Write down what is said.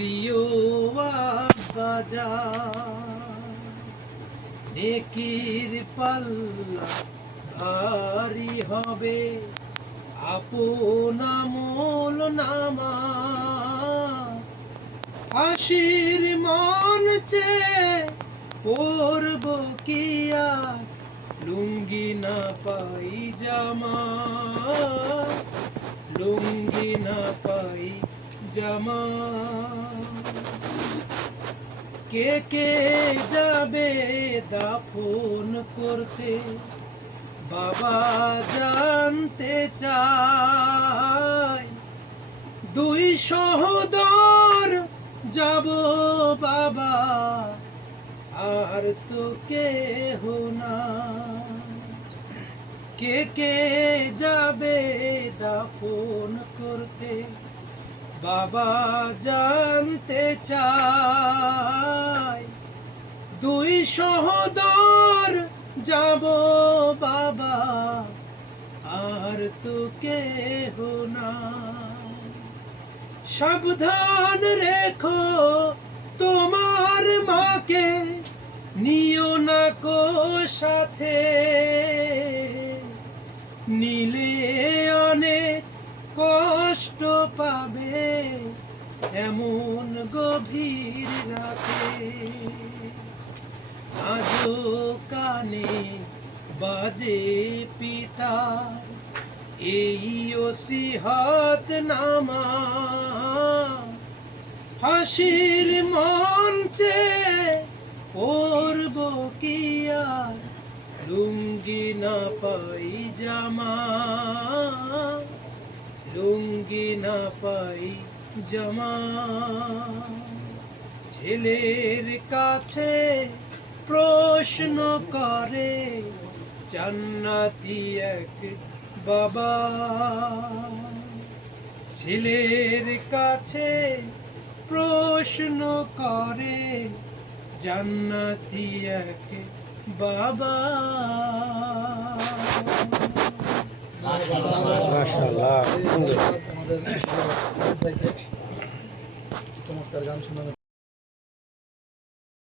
প্রিয় আব্বাজান, নেকির পাল্লা ভারী হবে, আপন আমল নামা। হাসির মঞ্চে পরব কি আজ লুঙ্গি না পাই জামা, লুঙ্গি না পাই জামা। কে কে যাবে দাফন করতে বাবা জানতে চাই। দুই সহোদর যাব বাবা, আর তো কেহ না। কে কে যাবে দাফন করতে বাবা জানতে চাই। দুই সহোদর যাব বাবা, আর তো কেহ না। সাবধান রেখো তোমার মাকে, নিও না কো সাথে, নিলে অনেক কষ্ট পাবে এমন গভীর রাতে। আজও কানে বাজে পিতা এই ওসিহত নামা। হাসির মঞ্চে পরব কি আজ লুঙ্গি না পাই জামা, লুঙ্গি না পাই জামা। ছেলের কাছে প্রশ্ন করে জান্নাতি এক বাবা, ছেলের কাছে প্রশ্ন করে জান্নাতি এক বাবা। মাশাআল্লাহ, সুন্দর। চমৎকার গান শোনানো।